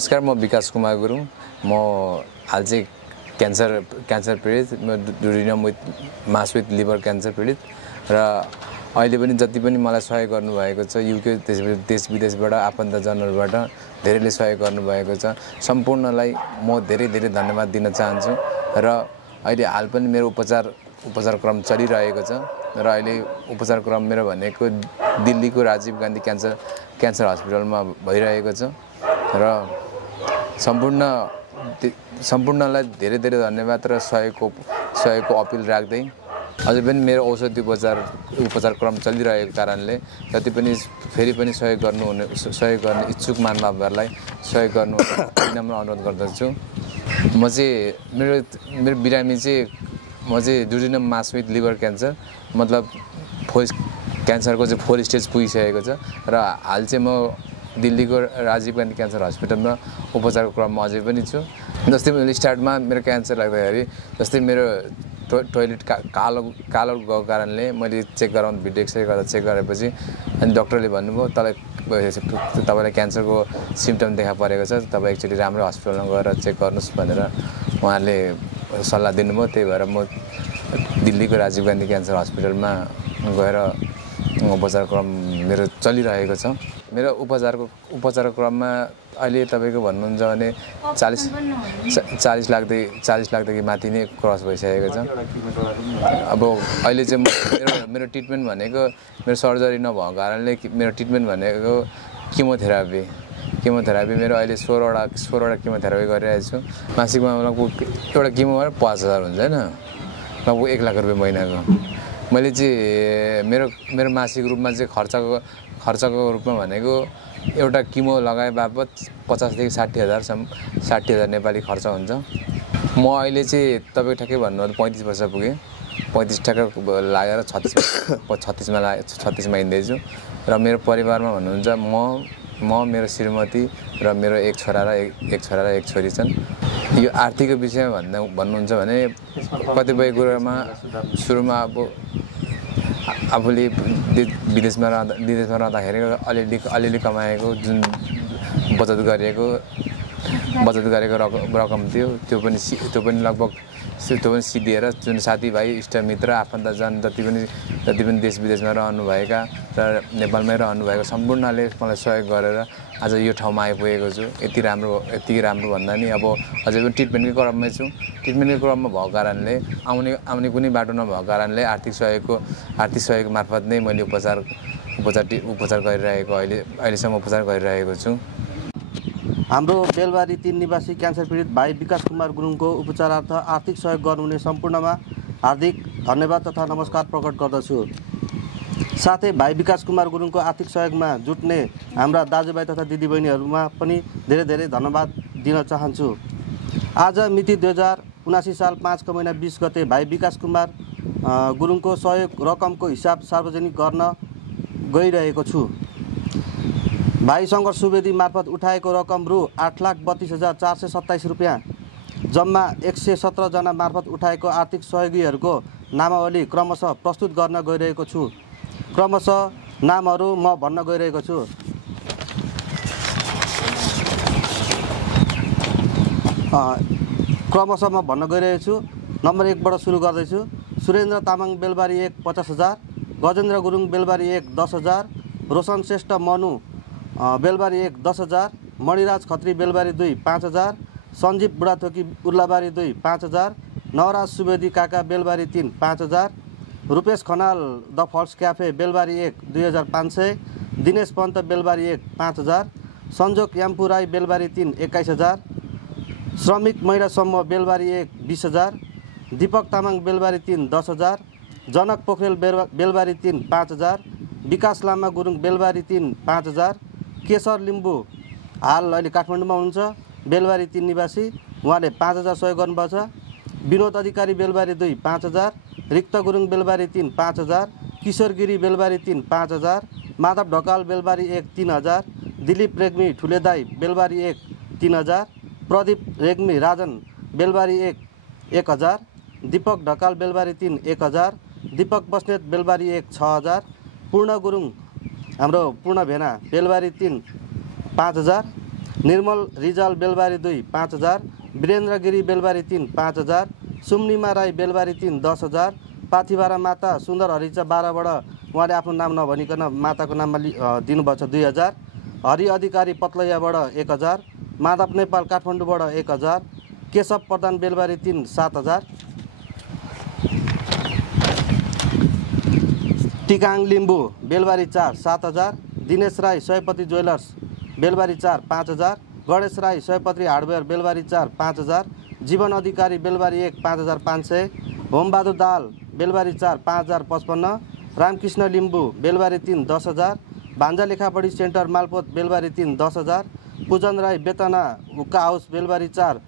नमस्कार, म विकास कुमार गुरुङ। म हाल चाहिँ क्यान्सर पीडित, म ड्युरिनम with mass with liver cancer पीडित र अहिले पनि जति पनि मलाई सहयोग गर्नुभएको छ युके देश विदेशबाट आफन्तजनहरूबाट धेरैले सहयोग गर्नुभएको छ। सम्पूर्णलाई म धेरै धन्यवाद दिन चाहन्छु र अहिले हाल पनि मेरो उपचार क्रम चलिरहेको छ र अहिले उपचार क्रम मेरो भनेको दिल्लीको राजीव गान्धी क्यान्सर हस्पिटलमा भइरहेको छ र सम्पूर्णलाई धेरै धन्यवाद र सहयोगको अपिल राख्दै अझै पनि मेरो औषधि उपचार क्रम चलिरहेको कारणले जति पनि फेरि पनि सहयोग गर्ने इच्छुक मानवहरूलाई सहयोग गर्नु विनम्र अनुरोध गर्दछु। म चाहिँ मेरो बिरामी चाहिँ म चाहिँ ड्युरिनम मास विथ लिभर क्यान्सर मतलब क्यान्सरको चाहिँ 4 स्टेज पुगिसकेको छ र हाल चाहिँ म दिल्लीको राजीव गान्धी क्यान्सर हस्पिटलमा उपचारको क्रममा अझै पनि छु। जस्तै मैले स्टार्टमा मेरो क्यान्सर लाग्दाखेरि जस्तै मेरो टोइलेट कालो गएको कारणले मैले चेक गराउनु भिडियो एक्सरे गर्दा चेक गरेपछि अनि डाक्टरले भन्नुभयो तपाईँलाई क्यान्सरको सिम्पटम देखा परेको छ, तपाईँ एकचोटि राम्रो हस्पिटलमा गएर चेक गर्नुहोस् भनेर उहाँले सल्लाह दिनुभयो। त्यही भएर म दिल्लीको राजीव गान्धी क्यान्सर हस्पिटलमा गएर उपचार क्रम मेरो चलिरहेको छ। मेरो उपचार क्रममा अहिले तपाईँको भन्नुहुन्छ भने 40 लाखदेखि माथि नै क्रस भइसकेको छ। अब अहिले चाहिँ मेरो ट्रिटमेन्ट भनेको मेरो सर्जरी नभएको कारणले मेरो ट्रिटमेन्ट भनेको किमोथेरापी मेरो अहिले 16वटा किमोथेरापी गरिरहेको छु। मासिकमा लगभग एउटा किमो 5000 हुन्छ होइन, लगभग 1 लाख रुपियाँ महिनाको। मैले चाहिँ मेरो मासिक रूपमा चाहिँ खर्चको रूपमा भनेको एउटा किमो लगाए बापत 50,000 देखि 60,000 नेपाली खर्च हुन्छ। म अहिले चाहिँ तपाईँ ठ्याक्कै भन्नुभयो 35 वर्ष पुगेँ, 35 ठ्याक्क लागेर 36मा हिँड्दैछु र मेरो परिवारमा भन्नुहुन्छ म मेरो श्रीमती र मेरो एक छोरा र एक छोरी छन्। यो आर्थिक विषयमा भन्नुहुन्छ भने कतिपय कुरामा सुरुमा आफूले विदेशमा रहँदाखेरि अलिअलि कमाएको जुन बचत गरेको रकम थियो त्यो पनि लगभग सिद्धिएर जुन साथीभाइ इष्टमित्र आफन्तजन जति पनि देश विदेशमा रहनुभएका र नेपालमै रहनुभएका सम्पूर्णले मलाई सहयोग गरेर आज यो ठाउँमा आइपुगेको छु। यति राम्रो भन्दा नि अब अझै पनि ट्रिटमेन्टकै क्रममै छु। ट्रिटमेन्टकै क्रममा भएको कारणले आउने कुनै बाटो नभएको कारणले आर्थिक सहयोग मार्फत नै मैले उपचार गरिरहेको अहिलेसम्म उपचार गरिरहेको छु। हाम्रो बेलबारी 3 निवासी क्यान्सर पीडित भाइ विकास कुमार गुरुङको उपचारार्थ आर्थिक सहयोग गर्नुहुने सम्पूर्णमा हार्दिक धन्यवाद तथा नमस्कार प्रकट गर्दछु। साथै भाइ विकास कुमार गुरुङको आर्थिक सहयोगमा जुट्ने हाम्रा दाजुभाइ तथा दिदीबहिनीहरूमा पनि धेरै धन्यवाद दिन चाहन्छु। आज मिति 2079 साल 5 महिना 20 गते भाइ विकास कुमार गुरुङको सहयोग रकमको हिसाब सार्वजनिक गर्न गइरहेको छु। भाइ शङ्कर सुवेदी मार्फत उठाएको रकम रु 8,32,427 रुपियाँ, जम्मा 117 जना मार्फत उठाएको आर्थिक सहयोगीहरूको नामावली क्रमशः प्रस्तुत गर्न गइरहेको छु। क्रमशः नामहरू म भन्न गइरहेको छु। नम्बर 1 बाट सुरु गर्दैछु। सुरेन्द्र तामाङ बेलबारी 1 50,000, गजेन्द्र गुरुङ बेलबारी 1 10,000, रोशन श्रेष्ठ मनु बेलबारी 1 10,000, मणिराज खत्री बेलबारी 2 5,000, सञ्जीव बुढाथोकी उर्लाबारी 2 5,000, नवराज सुवेदी काका Belbari 3 5,000, Rupesh Khanal the falls cafe Belbari 1 2,500, Dinesh Pant Belbari 1 5,000, Sanjog Yampu Rai Belbari 3 21,000, श्रमिक महिला समूह बेलबारी 1 20,000, दीपक तामाङ बेलबारी 3 10,000, जनक पोखरेल बेलबारी 3 5,000, विकास लामा गुरुङ बेलबारी 3 5,000, केशर लिम्बू हाल अहिले काठमाडौँमा हुनुहुन्छ, बेलबारी 3 निवासी, उहाँले 5,000 सहयोग गर्नुभएको छ। विनोद अधिकारी बेलबारी 2 5,000, रिक्त गुरुङ बेलबारी 3 5,000, किशोर गिरी बेलबारी 3 5,000, माधव ढकाल बेलबारी 1 3,000, दिलीप रेग्मी ठुलेदाई बेलबारी 1 3,000, प्रदीप रेग्मी राजन बेलबारी 1 1,000, दीपक ढकाल बेलबारी 3 1,000, दीपक बस्नेत बेलबारी 1 6,000, पूर्ण गुरुङ हाम्रो पूर्ण भेना बेलबारी 3 5,000, निर्मल रिजाल बेलबारी 2 5000, वीरेन्द्र गिरी बेलबारी 3 5000, सुम्निमा राई बेलबारी 3 10,000, पाथिबारा माता सुन्दर हरिचा 12बाट उहाँले आफ्नो नाम नभनिकन माताको नाममा दिनुभएको छ 2000, हरि अधिकारी पत्लैयाबाट 1000, माधव नेपाल काठमाडौँबाट 1000, केशव प्रधान बेलबारी 3 7000, टिकाङ लिम्बू बेलबारी 4 7000, दिनेश राई सयपति ज्वेलर्स बेलबारी 4 5000, गणेश राई सयपत्री हार्डवेयर बेलबारी 4 5000, जीवन अधिकारी बेलबारी 1 5500, होमबहादुर दाहाल बेलबारी 4 5055, रामकृष्ण लिम्बू बेलबारी 3 10,000, भान्जा लेखापढी सेन्टर मालपोत बेलबारी 3 10,000, पूजन राई बेतना हुक्का हाउस बेलबारी 4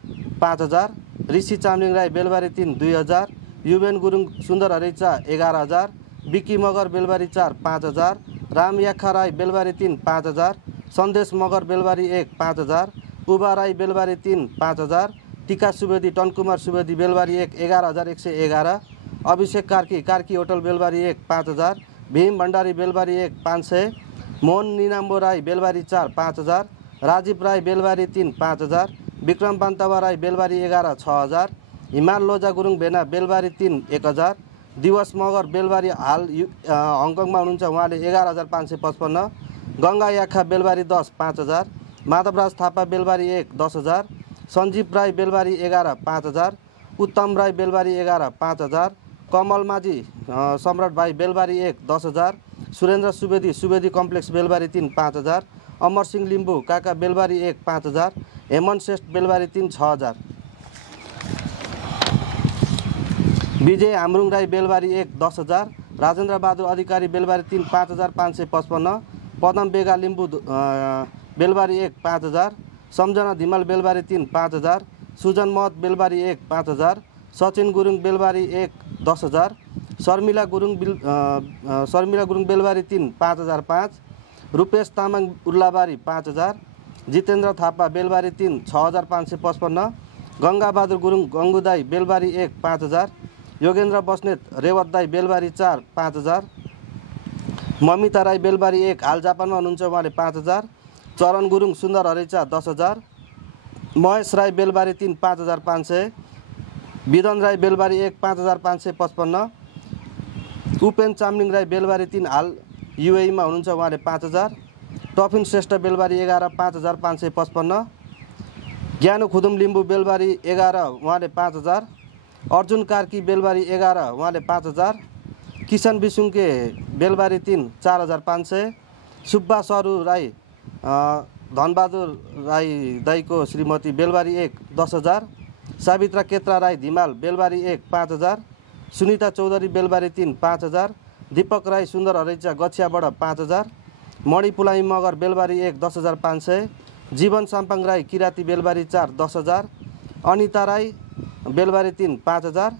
5000, ऋषि चामलिङ राई बेलबारी 3 2000, युवेन गुरुङ सुन्दर हरिचा 11000, बिकी मगर बेलबारी 4 5000, राम याखा राई बेलबारी 3 5000, सन्देश मगर बेलबारी 1 5000, उबा राई बेलबारी 3 5000, टिका सुवेदी टनकुमार सुवेदी बेलबारी 1 11111, अभिषेक कार्की होटल बेलबारी 1 5000, भीम भण्डारी बेलबारी 1 500, मोहन निनाम्बो राई बेलबारी 4 5000, राजीव राई बेलबारी 3 5000, विक्रम बान्तवा राई बेलबारी 11 6000, हिमाल लोजा गुरुङ भेना बेलबारी 3 1000, दिवस मगर बेलबारी हाल हङकङमा हुनुहुन्छ उहाँले 11555, गङ्गा याखा बेलबारी 10 5000, माधवराज थापा बेलबारी 1 10,000, सञ्जीव राई बेलबारी 11 5000, उत्तम राई बेलबारी 11 5000, कमल माझी सम्राट भाइ बेलबारी 1 10,000, सुरेन्द्र सुवेदी कम्प्लेक्स बेलबारी 3 5000, अमर सिंह लिम्बू काका बेलबारी 1 5000, हेमन्त श्रेष्ठ बेलबारी 3 6000, विजय हामरुङ राई बेलबारी 1 10,000, राजेन्द्र बहादुर अधिकारी बेलबारी 3 5555, पदम बेगा लिम्बू बेलबारी 1 5000, सम्झना धिमल बेलबारी 3 5000, सुजन महत बेलबारी 1 5000, सचिन गुरुङ बेलबारी 1 10,000, शर्मिला गुरुङ बेलबारी 3 5005, रूपेश तामाङ उल्लाबारी 5000, जितेन्द्र थापा बेलबारी 3 6555, गङ्गाबहादुर गुरुङ गङ्गुदाई बेलबारी 1 5000, योगेन्द्र बस्नेत रेवत दाई बेलबारी 4 5000, ममिता राई बेलबारी 1 हाल जापानमा हुनुहुन्छ उहाँले 5000, चरण गुरुङ सुन्दर हरेचा 10,000, महेश राई बेलबारी 3 5500, विदन राई बेलबारी 1 5555, उपेन चामलिङ राई बेलबारी 3 हाल युएईमा हुनुहुन्छ उहाँले 5000, टफिन श्रेष्ठ बेलबारी 11 5555, ज्ञानु खुदुम लिम्बू बेलबारी 11 उहाँले 5000, अर्जुन कार्की बेलबारी 11 उहाँले 5000, किसन बिसुङके बेलबारी 3 4500, सुब्बा सरू राई धनबहादुर राई दाईको श्रीमती बेलबारी 1 10,000, सावित्रा केत्रा राई धिमाल बेलबारी 1 5000, सुनिता चौधरी बेलबारी 3 5000, दीपक राई सुन्दर हरेचा गछियाबाट 5000, मणि पुलाइ मगर बेलबारी 1 10,500, जीवन साम्पाङ राई किराती बेलबारी 4 10,000, अनिता राई बेलबारी 3 5000,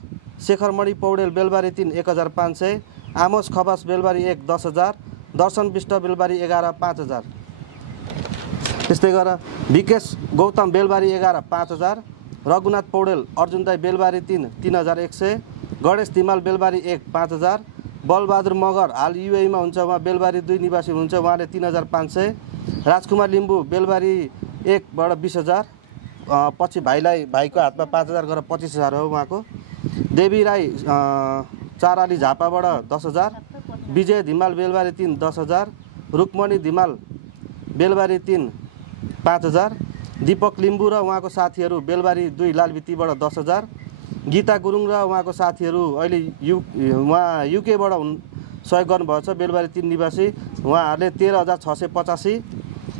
शेखर मणि पौडेल बेलबारी 3 1500, आमोस खबास बेलबारी 1 10,000, दर्शन विष्ट बेलबारी 11 5000। त्यस्तै गरेर विकेश गौतम बेलबारी 11 5000, रघुनाथ पौडेल अर्जुन दाई बेलबारी 3 3100, गणेश धिमाल बेलबारी 1 5000, बलबहादुर मगर हाल युएईमा हुन्छ उहाँ बेलबारी 2 निवासी हुनुहुन्छ उहाँले 3500, राजकुमार लिम्बू बेलबारी 1बाट 20,000, पछि भाइको हातमा 5,000 गरेर 25,000 हो उहाँको, देवी राई चाराली झापाबाट 10,000, विजय धिमाल बेलबारी 3 10,000, रुक्मणी धिमाल बेलबारी 3 5,000, दीपक लिम्बू र उहाँको साथीहरू बेलबारी 2 लालबितीबाट 10,000, गीता गुरुङ र उहाँको साथीहरू अहिले उहाँ युकेबाट सहयोग गर्नुभएको छ बेलबारी 3 निवासी उहाँहरूले 13,685,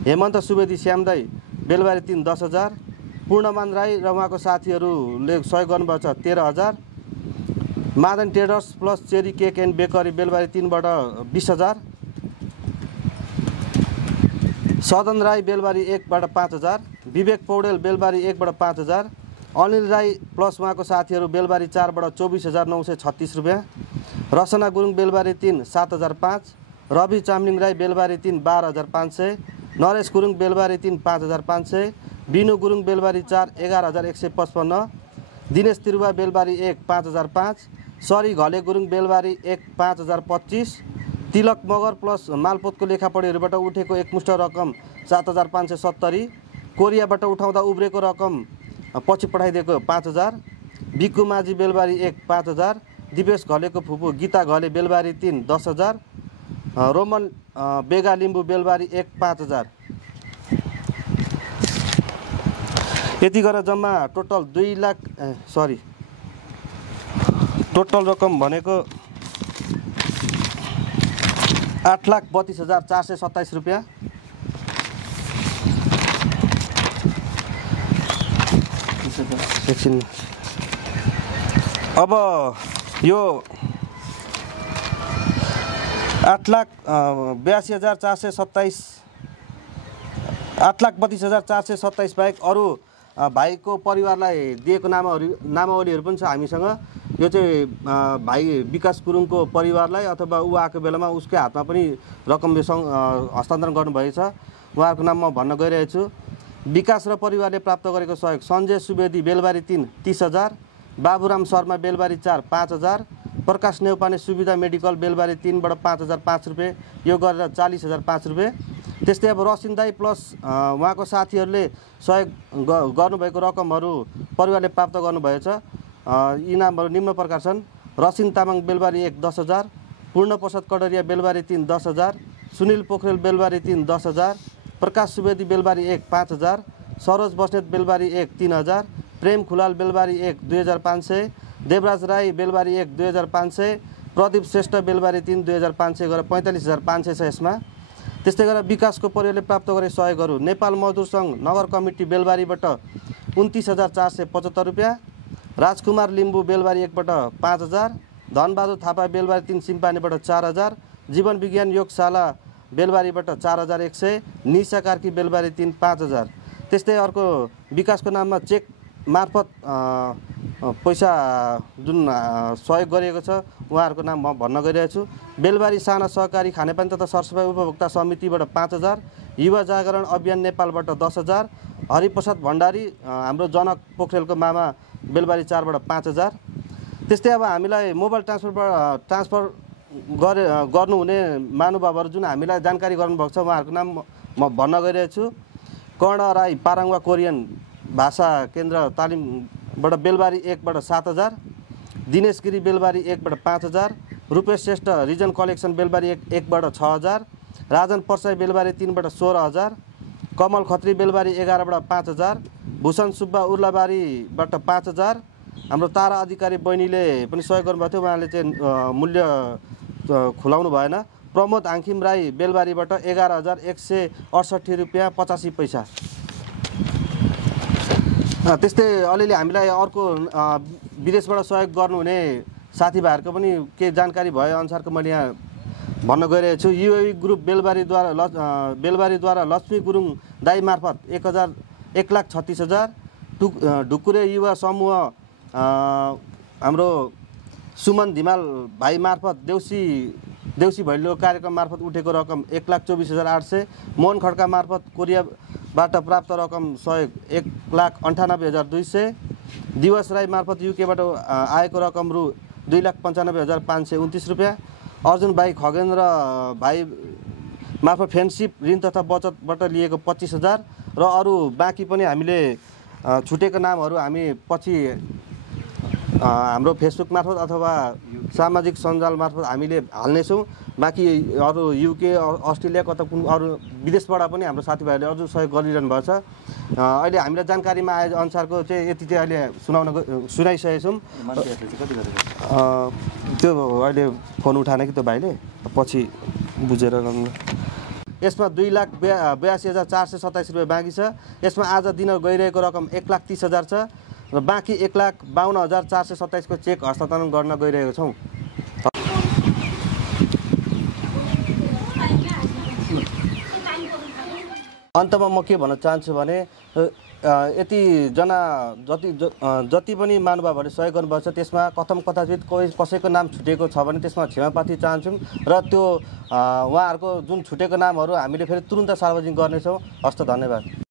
हेमन्त सुवेदी श्यामदाई बेलबारी 3 10,000, पूर्णमान राई र उहाँको साथीहरूले सहयोग गर्नुभएको छ 13,000, Madan traders plus cherry cake and bakery Belbari 3बाट 20,000, सदन राई बेलबारी 1बाट 5,000, विवेक पौडेल बेलबारी 1बाट 5,000, अनिल राई प्लस उहाँको साथीहरू बेलबारी 4बाट 24,936 रुपियाँ, रसना गुरुङ बेलबारी 3 7,005, रवि चामलिङ राई बेलबारी 3 12,500, नरेश गुरुङ बेलबारी 3 5,500, बिनु गुरुङ बेलबारी 4 11,155, दिनेश तिरुवा बेलबारी 1 5,005, सरी घले गुरुङ बेलबारी 1 5,025, तिलक मगर प्लस मालपोतको लेखापढीहरूबाट उठेको एकमुष्ट रकम 7,570, कोरियाबाट उठाउँदा उब्रेको रकम पछि पठाइदिएको 5000। बिकु माझी बेलबारी 1 5000। दिपेश घलेको फुपू गीता घले बेलबारी 3 10000। रोमन बेगा लिम्बू बेलबारी 1 5000। यति गरेर जम्मा टोटल 2 लाख टोटल रकम भनेको 8,32,427 रुपियाँ। एकछिन अब यो 8,32,427 बाहेक अरू भाइको परिवारलाई दिएको नामावलीहरू पनि छ हामीसँग। यो चाहिँ भाइ विकास गुरुङको परिवारलाई अथवा ऊ आएको बेलामा उसकै हातमा पनि रकम हस्तान्तरण गर्नुभएको छ। उहाँहरूको नाम म भन्न गइरहेको छु। विकास र परिवारले प्राप्त गरेको सहयोग: सञ्जय सुवेदी बेलबारी 3 30,000। बाबुराम शर्मा बेलबारी 4 5,000। प्रकाश नेउपाने सुविधा मेडिकल बेलबारी 3 बाट 5,005 रुपियाँ। यो गरेर 40,005 रुपियाँ। त्यस्तै अब रसिन दाई प्लस उहाँको साथीहरूले सहयोग गर्नुभएको रकमहरू परिवारले प्राप्त गर्नुभएको छ। यी नामहरू निम्न प्रकार छन्: रसिन तामाङ बेलबारी 1 10,000। पूर्ण प्रसाद कडरिया बेलबारी 3 10,000। सुनिल पोखरेल बेलबारी 3 10,000। प्रकाश सुवेदी बेलबारी 1 5,000। सरोज बस्नेत बेलबारी 1 3,000। प्रेम खुलाल बेलबारी 1 2,500। देवराज राई बेलबारी 1 2,500। प्रदीप श्रेष्ठ बेलबारी 3 2,500 गरेर 45,500 छ यसमा। त्यस्तै गरेर विकासको परिवारले प्राप्त गरेको सहयोगहरू: नेपाल मजदुर सङ्घ नगर कमिटी बेलबारीबाट 29,475 रुपियाँ। राजकुमार लिम्बू बेलबारी 1 बाट 5,000। धनबहादुर थापा बेलबारी 3 सिम्पानीबाट 4,000। जीवन विज्ञान योगशाला बेलबारीबाट 4,100। निशा कार्की बेलबारी 3 5,000। त्यस्तै अर्को विकासको नाममा चेक मार्फत पैसा जुन सहयोग गरिएको छ उहाँहरूको नाम म भन्न गइरहेको छु। बेलबारी साना सहकारी खानेपानी तथा सरसफाइ उपभोक्ता समितिबाट 5,000। युवा जागरण अभियान नेपालबाट 10,000। हरिप्रसाद भण्डारी हाम्रो जनक पोखरेलको मामा बेलबारी 4 बाट 5,000। त्यस्तै अब हामीलाई मोबाइल ट्रान्सफर गर्नुहुने महानुभावहरू जुन हामीलाई जानकारी गर्नुभएको छ उहाँहरूको नाम म भन्न गइरहेको छु। कर्ण राई पाराङवा कोरियन भाषा केन्द्र तालिमबाट बेलबारी 1 बाट 7,000। दिनेश गिरी बेलबारी 1 बाट 5,000। रूपेश श्रेष्ठ रिजन कलेक्सन बेलबारी 1 बाट 6,000। राजन पर्साई बेलबारी 3 बाट 16,000। कमल खत्री बेलबारी 11 बाट 5,000। भूषण सुब्बा उर्लाबारीबाट 5,000। हाम्रो तारा अधिकारी बहिनीले पनि सहयोग गर्नुभएको थियो, उहाँले चाहिँ मूल्य खुलाउनु भएन। प्रमोद आङखिम राई बेलबारीबाट 11,168 रुपियाँ 85 पैसा। त्यस्तै अलिअलि हामीलाई अर्को विदेशबाट सहयोग गर्नुहुने साथीभाइहरूको पनि केही जानकारी भए अनुसारको मैले यहाँ भन्न गइरहेको छु। युएवी ग्रुप बेलबारीद्वारा लक्ष्मी गुरुङ दाई मार्फत 1,36,000। ढुकुरे युवा समूह हाम्रो सुमन धिमाल भाइ मार्फत देउसी भैलो कार्यक्रम मार्फत उठेको रकम 1,24,800। मोहन खड्का मार्फत कोरियाबाट प्राप्त रकम सहयोग 1,98,200। दिवस राई मार्फत युकेबाट आएको रकम रु 2,95,529 रुपियाँ। अर्जुन भाइ खगेन्द्र भाइ मार्फत फ्रेन्डसिप ऋण तथा बचतबाट लिएको 25,000 र अरू बाँकी पनि हामीले छुटेको नामहरू हामी पछि हाम्रो फेसबुक मार्फत अथवा सामाजिक सञ्जाल मार्फत हामीले हाल्नेछौँ। बाँकी अरू युके अस्ट्रेलिया कता कुन अरू विदेशबाट पनि हाम्रो साथीभाइहरूले अझ सहयोग गरिरहनु भएको छ। अहिले हामीलाई जानकारीमा आए अनुसारको चाहिँ यति चाहिँ अहिले सुनाइसकेको छौँ। त्यो अहिले फोन उठाएन कि त्यो भाइले, पछि बुझेर यसमा 2,82,427 रुपियाँ बाँकी छ। यसमा आज दिन गइरहेको रकम 1,30,000 छ र बाँकी 1,52,427 को चेक हस्तान्तरण गर्न गइरहेको छौँ। अन्तमा म के भन्न चाहन्छु भने यतिजना जति पनि महानुभावहरूले सहयोग गर्नुभएको छ त्यसमा कथम कथाचित कसैको नाम छुटेको छ भने त्यसमा क्षमाप्रार्थी चाहन्छौँ र त्यो उहाँहरूको जुन छुटेको नामहरू हामीले फेरि तुरुन्त सार्वजनिक गर्नेछौँ। हस्त, धन्यवाद।